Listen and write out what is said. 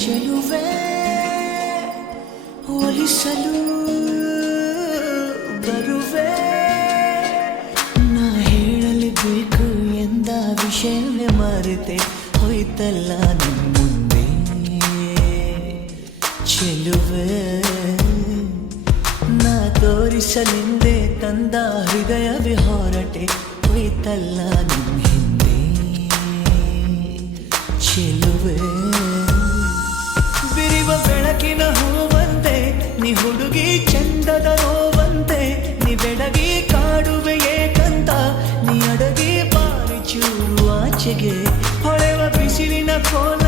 ಚೆಲುವೆ ಹೋಲಿಸಲು ಬರುವೆ ನಾ ಹೇಳಲೇಬೇಕು ಎಂದ ವಿಷಯವೇ ಮರೆತೆ ಹೋಯ್ತಲ್ಲ ನಿನ್ನ ಮುಂದೆ ಚೆಲುವೆ ನಾ ತೋರಿಸಲೆಂದೇ ತಂದ ಹೃದಯವೇ ಹೊರಟೆ ಹೋಯ್ತಲ್ಲ ನಿನ್ನ ಹಿಂದೆ ಚೆಲುವೆ ಬಿರಿವ ಬೆಳಕಿನ ಹೂವಂತೆ ನೀ ಹುಡುಗಿ ಚಂದದ ನೋವಂತೆ ನೀ ಬೆಡಗಿ ಕಾಡುವೆ ಏಕಂತ ನೀ ಅಡಗಿ ಬಾರಿ ಚೂರು ಆಚೆಗೆ ಹೊಳೆವ ಬಿಸಿಲಿನ ಕೋಲ